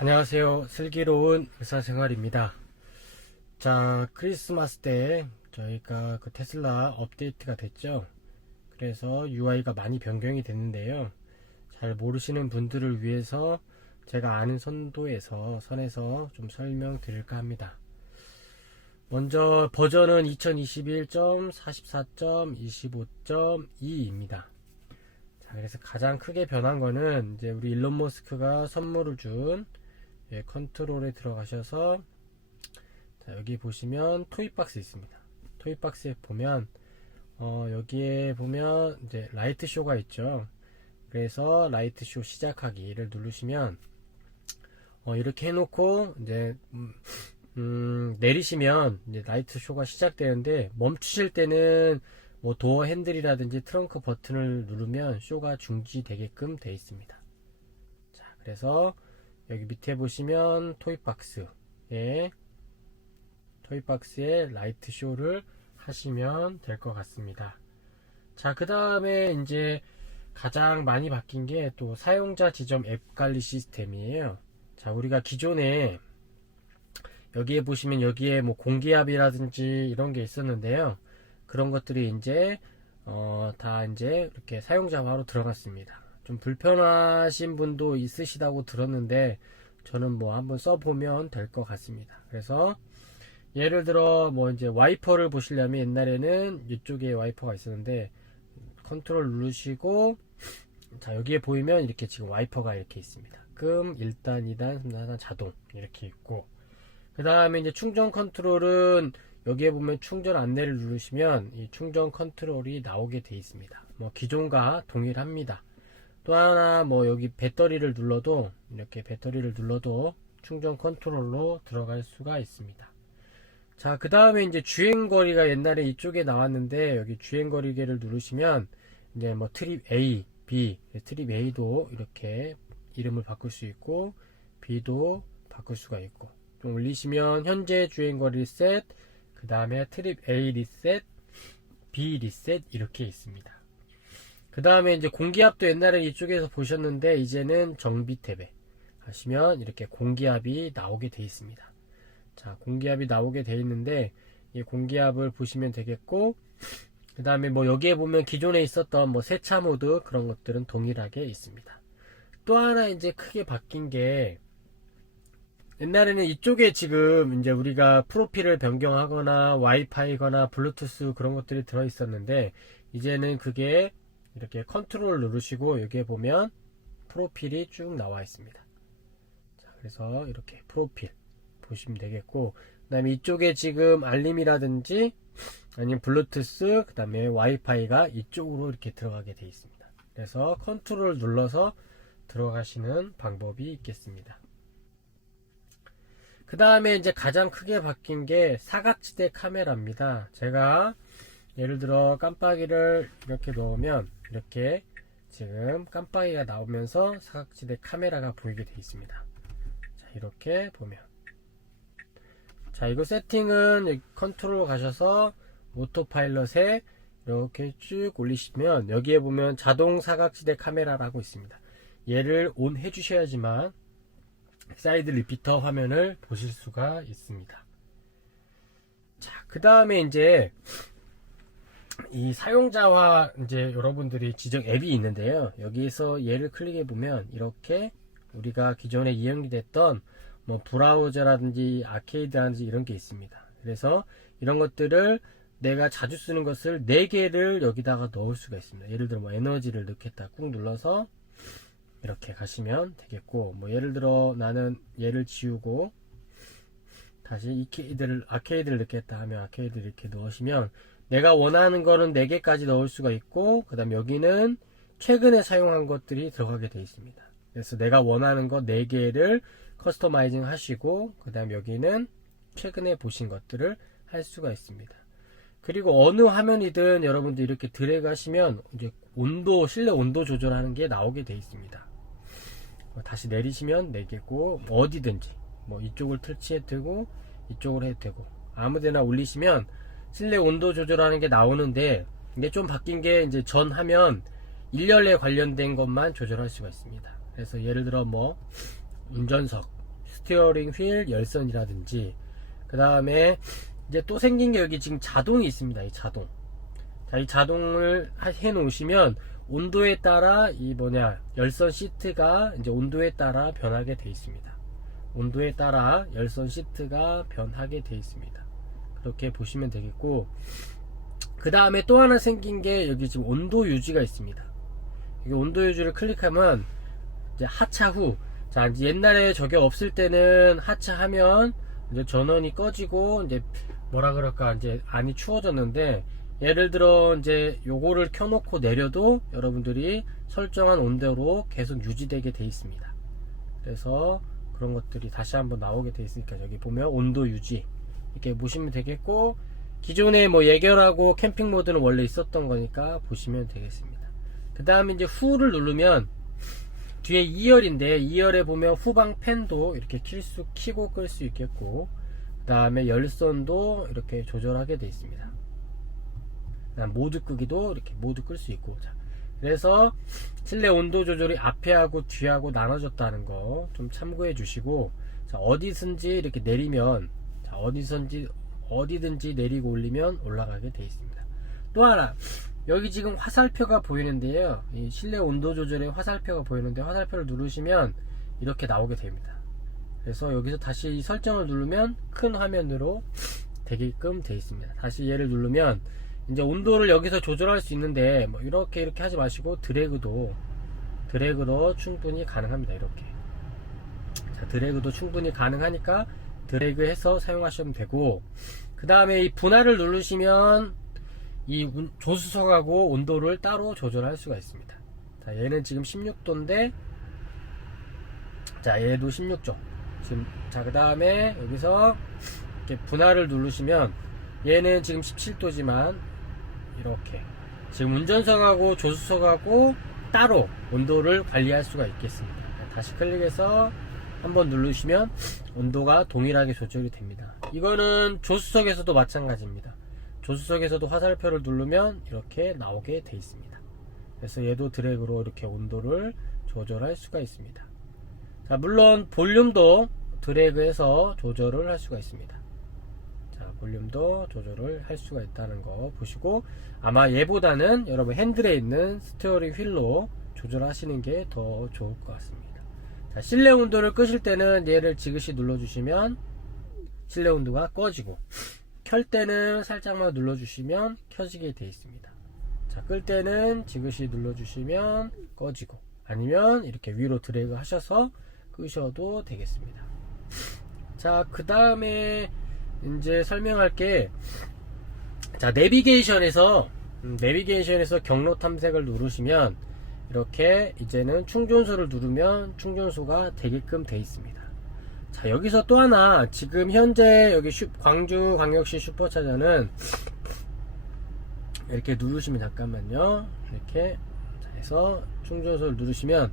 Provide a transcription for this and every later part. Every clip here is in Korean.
안녕하세요. 슬기로운 의사생활입니다. 자, 크리스마스 때 저희가 그 테슬라 업데이트가 됐죠. 그래서 UI가 많이 변경이 됐는데요. 잘 모르시는 분들을 위해서 제가 아는 선도에서 선에서 좀 설명드릴까 합니다. 먼저 버전은 2021.44.25.2입니다. 자, 그래서 가장 크게 변한 거는 이제 우리 일론 머스크가 선물을 준 예, 컨트롤에 들어가셔서 자, 여기 보시면 토이 박스 있습니다. 토이 박스에 보면 어, 여기에 보면 이제 라이트 쇼가 있죠. 그래서 라이트 쇼 시작하기를 누르시면 어, 이렇게 해놓고 이제 음, 음, 내리시면 이제 라이트 쇼가 시작되는데 멈추실 때는 뭐 도어 핸들이라든지 트렁크 버튼을 누르면 쇼가 중지되게끔 되어 있습니다. 자, 그래서 여기 밑에 보시면 토이박스에 토이박스에 라이트 쇼를 하시면 될 것 같습니다. 자, 그 다음에 이제 가장 많이 바뀐 게 또 사용자 지점 앱 관리 시스템이에요. 자, 우리가 기존에 여기에 보시면 여기에 뭐 공기압이라든지 이런 게 있었는데요. 그런 것들이 이제 어, 다 이제 이렇게 사용자화로 들어갔습니다. 좀 불편하신 분도 있으시다고 들었는데 저는 뭐 한번 써보면 될 것 같습니다. 그래서 예를 들어 뭐 이제 와이퍼를 보시려면 옛날에는 이쪽에 와이퍼가 있었는데 컨트롤 누르시고 자 여기에 보이면 이렇게 지금 와이퍼가 이렇게 있습니다. 금 1단, 2단, 3단, 자동 이렇게 있고 그 다음에 이제 충전 컨트롤은 여기에 보면 충전 안내를 누르시면 이 충전 컨트롤이 나오게 되어 있습니다. 뭐 기존과 동일합니다. 또 하나 뭐 여기 배터리를 눌러도 이렇게 배터리를 눌러도 충전 컨트롤로 들어갈 수가 있습니다. 자, 그 다음에 이제 주행거리가 옛날에 이쪽에 나왔는데 여기 주행거리계를 누르시면 이제 뭐 트립 A, B, 트립 A도 이렇게 이름을 바꿀 수 있고 B도 바꿀 수가 있고 좀 올리시면 현재 주행거리 리셋, 그 다음에 트립 A 리셋, B 리셋 이렇게 있습니다. 그 다음에 이제 공기압도 옛날에 이쪽에서 보셨는데 이제는 정비 탭에 하시면 이렇게 공기압이 나오게 되어 있습니다. 자, 공기압이 나오게 되어 있는데 이 공기압을 보시면 되겠고 그 다음에 뭐 여기에 보면 기존에 있었던 뭐 세차 모드 그런 것들은 동일하게 있습니다. 또 하나 이제 크게 바뀐 게 옛날에는 이쪽에 지금 이제 우리가 프로필을 변경하거나 와이파이거나 블루투스 그런 것들이 들어 있었는데 이제는 그게 이렇게 컨트롤 누르시고 여기에 보면 프로필이 쭉 나와 있습니다. 자, 그래서 이렇게 프로필 보시면 되겠고 그 다음에 이쪽에 지금 알림이라든지 아니면 블루투스 그 다음에 와이파이가 이쪽으로 이렇게 들어가게 되어 있습니다. 그래서 컨트롤 눌러서 들어가시는 방법이 있겠습니다. 그 다음에 이제 가장 크게 바뀐 게 사각지대 카메라입니다. 제가 예를 들어 깜빡이를 이렇게 넣으면 이렇게 지금 깜빡이가 나오면서 사각지대 카메라가 보이게 되어 있습니다. 자, 이렇게 보면. 자, 이거 세팅은 컨트롤 가셔서 오토파일럿에 이렇게 쭉 올리시면 여기에 보면 자동 사각지대 카메라라고 있습니다. 얘를 온 해주셔야지만 사이드 리피터 화면을 보실 수가 있습니다. 자, 그 다음에 이제 이 사용자와 이제 여러분들이 지정 앱이 있는데요. 여기에서 얘를 클릭해 보면 이렇게 우리가 기존에 이용이 됐던 뭐 브라우저라든지 아케이드라든지 이런 게 있습니다. 그래서 이런 것들을 내가 자주 쓰는 것을 4개를 여기다가 넣을 수가 있습니다. 예를 들어 뭐 에너지를 넣겠다 꾹 눌러서 이렇게 가시면 되겠고 뭐 예를 들어 나는 얘를 지우고 다시 이케이드를 아케이드를 넣겠다 하면 아케이드 이렇게 넣으시면 내가 원하는 거는 4개까지 넣을 수가 있고 그 다음 여기는 최근에 사용한 것들이 들어가게 되어 있습니다. 그래서 내가 원하는 거 4개를 커스터마이징 하시고 그 다음 여기는 최근에 보신 것들을 할 수가 있습니다. 그리고 어느 화면이든 여러분들 이렇게 드래그 하시면 이제 온도 실내 온도 조절하는 게 나오게 되어 있습니다. 어, 다시 내리시면 4개고 어디든지. 뭐 이쪽을 터치해도 되고 이쪽으로 해도 되고. 아무데나 올리시면 실내 온도 조절하는 게 나오는데 이게 좀 바뀐 게 이제 전 화면 일렬에 관련된 것만 조절할 수가 있습니다. 그래서 예를 들어 뭐 운전석 스티어링 휠 열선이라든지 그 다음에 이제 또 생긴 게 여기 지금 자동이 있습니다. 이 자동. 자, 이 자동을 하- 해 놓으시면 온도에 따라 이 뭐냐 열선 시트가 이제 온도에 따라 변하게 돼 있습니다. 온도에 따라 열선 시트가 변하게 돼 있습니다. 그렇게 보시면 되겠고 그 다음에 또 하나 생긴 게 여기 지금 온도 유지가 있습니다. 여기 온도 유지를 클릭하면 이제 하차 후, 자 이제 옛날에 저게 없을 때는 하차하면 이제 전원이 꺼지고 이제 뭐라 그럴까 이제 안이 추워졌는데 예를 들어 이제 요거를 켜놓고 내려도 여러분들이 설정한 온도로 계속 유지되게 돼 있습니다. 그래서 그런 것들이 다시 한번 나오게 돼 있으니까 여기 보면 온도 유지 이렇게 보시면 되겠고 기존에 뭐 예결하고 캠핑 모드는 원래 있었던 거니까 보시면 되겠습니다. 그 다음에 이제 후를 누르면 뒤에 2열인데 2열에 보면 후방 팬도 이렇게 킬 수, 키고 끌 수 있겠고 그 다음에 열선도 이렇게 조절하게 되어 있습니다. 모드 끄기도 이렇게 모드 끌수 있고 자, 그래서 실내 온도 조절이 앞에 하고 뒤하고 나눠졌다는 거 좀 참고해 주시고 자, 어디든지 이렇게 내리면 자, 어디든지 어디든지 내리고 올리면 올라가게 되어 있습니다. 또 하나 여기 지금 화살표가 보이는데요. 이 실내 온도 조절의 화살표가 보이는데 화살표를 누르시면 이렇게 나오게 됩니다. 그래서 여기서 다시 이 설정을 누르면 큰 화면으로 되게끔 되어 있습니다. 다시 얘를 누르면 이제 온도를 여기서 조절할 수 있는데 뭐 이렇게 이렇게 하지 마시고 드래그도 드래그로 충분히 가능합니다. 이렇게 자, 드래그도 충분히 가능하니까 드래그 해서 사용하시면 되고 그 다음에 이 분할을 누르시면 이 운- 조수석하고 온도를 따로 조절할 수가 있습니다. 자, 얘는 지금 16도인데 자, 얘도 16도. 지금 자, 그 다음에 여기서 이렇게 분할을 누르시면 얘는 지금 17도지만 이렇게 지금 운전석하고 조수석하고 따로 온도를 관리할 수가 있겠습니다. 다시 클릭해서 한번 누르시면 온도가 동일하게 조절이 됩니다. 이거는 조수석에서도 마찬가지입니다. 조수석에서도 화살표를 누르면 이렇게 나오게 돼 있습니다. 그래서 얘도 드래그로 이렇게 온도를 조절할 수가 있습니다. 자, 물론 볼륨도 드래그해서 조절을 할 수가 있습니다. 자, 볼륨도 조절을 할 수가 있다는 거 보시고 아마 얘보다는 여러분 핸들에 있는 스티어링 휠로 조절하시는 게 더 좋을 것 같습니다. 자, 실내 온도를 끄실 때는 얘를 지그시 눌러주시면 실내 온도가 꺼지고 켤 때는 살짝만 눌러주시면 켜지게 되어 있습니다. 자, 끌 때는 지그시 눌러주시면 꺼지고 아니면 이렇게 위로 드래그 하셔서 끄셔도 되겠습니다. 자, 그 다음에 이제 설명할 게, 자, 내비게이션에서, 음, 내비게이션에서 경로 탐색을 누르시면, 이렇게 이제는 충전소를 누르면 충전소가 되게끔 돼 있습니다. 자, 여기서 또 하나, 지금 현재 여기 슈- 광주 광역시 슈퍼차저는 이렇게 누르시면 잠깐만요. 이렇게 자, 해서 충전소를 누르시면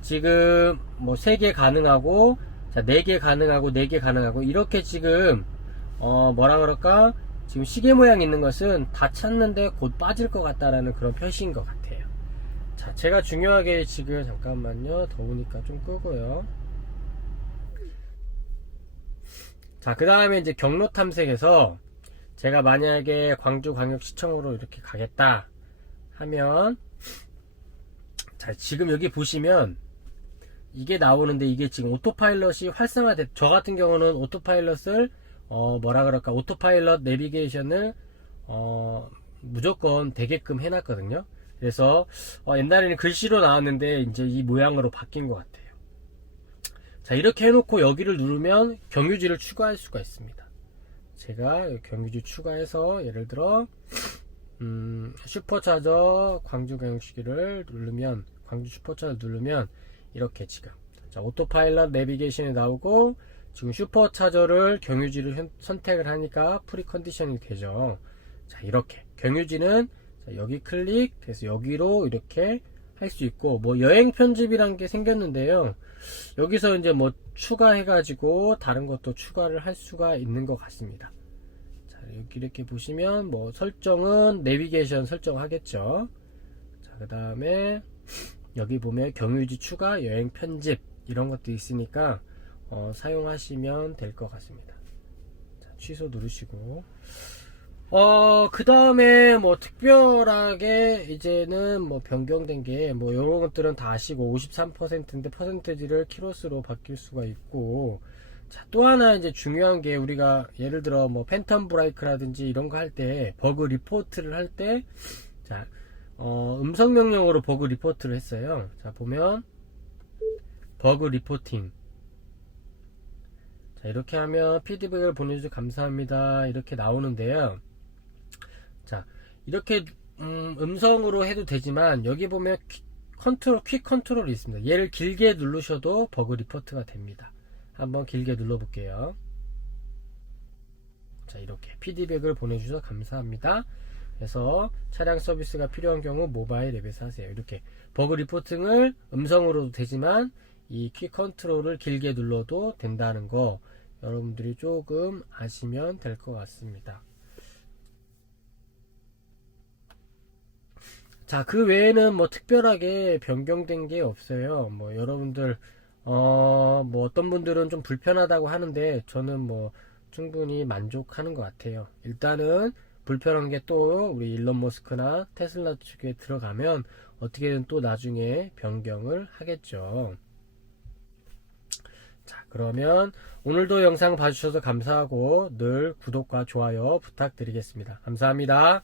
지금 뭐 3개 가능하고 자, 4개 가능하고 4개 가능하고 이렇게 지금 어 뭐라 그럴까? 지금 시계 모양 있는 것은 다 찼는데 곧 빠질 것 같다라는 그런 표시인 것 같아요. 자, 제가 중요하게 지금 잠깐만요. 더우니까 좀 끄고요. 자, 그 다음에 이제 경로 탐색에서 제가 만약에 광주광역시청으로 이렇게 가겠다 하면 자, 지금 여기 보시면 이게 나오는데 이게 지금 오토파일럿이 활성화돼 저 같은 경우는 오토파일럿을 어 뭐라 그럴까 오토파일럿 내비게이션을 어 무조건 되게끔 해놨거든요 그래서 어, 옛날에는 글씨로 나왔는데 이제 이 모양으로 바뀐 것 같아요. 자 이렇게 해놓고 여기를 누르면 경유지를 추가할 수가 있습니다. 제가 경유지 추가해서 예를 들어 음, 슈퍼차저 광주 경유시기를 누르면 광주 슈퍼차저 누르면 이렇게 지금. 자, 오토파일럿 내비게이션이 나오고 지금 슈퍼차저를 경유지를 현- 선택을 하니까 프리 컨디션이 되죠. 자 이렇게. 경유지는 자, 여기 클릭 돼서 여기로 이렇게 할 수 있고 뭐 여행 편집이란 게 생겼는데요. 여기서 이제 뭐 추가해 가지고 다른 것도 추가를 할 수가 있는 것 같습니다. 자 여기 이렇게 보시면 뭐 설정은 내비게이션 설정하겠죠. 자 그 다음에 여기 보면 경유지 추가, 여행 편집 이런 것도 있으니까 어, 사용하시면 될 것 같습니다. 자, 취소 누르시고 어, 그 다음에 뭐 특별하게 이제는 뭐 변경된 게뭐 요런 것들은 다 아시고 53%인데 퍼센테지를 키로수로 바뀔 수가 있고 자, 또 하나 이제 중요한 게 우리가 예를 들어 뭐 팬텀 브라이크라든지 이런 거 할 때 버그 리포트를 할 때 자, 어, 음성 명령으로 버그 리포트를 했어요. 자, 보면 버그 리포팅 자, 이렇게 하면 피드백을 보내주셔서 감사합니다. 이렇게 나오는데요. 자, 이렇게 음, 성으로 해도 되지만 여기 보면 퀵 컨트롤 퀵 컨트롤이 있습니다. 얘를 길게 누르셔도 버그 리포트가 됩니다. 한번 길게 눌러 볼게요. 자, 이렇게 피드백을 보내 주셔서 감사합니다. 그래서 차량 서비스가 필요한 경우 모바일 앱에서 하세요. 이렇게 버그 리포팅을 음성으로도 되지만 이 퀵 컨트롤을 길게 눌러도 된다는 거 여러분들이 조금 아시면 될 것 같습니다. 자, 그 외에는 뭐 특별하게 변경된 게 없어요. 뭐 여러분들 어, 뭐 어떤 분들은 좀 불편하다고 하는데 저는 뭐 충분히 만족하는 것 같아요. 일단은 불편한 게 또 우리 일론 머스크나 테슬라 측에 들어가면 어떻게든 또 나중에 변경을 하겠죠. 자, 그러면 오늘도 영상 봐주셔서 감사하고 늘 구독과 좋아요 부탁드리겠습니다. 감사합니다.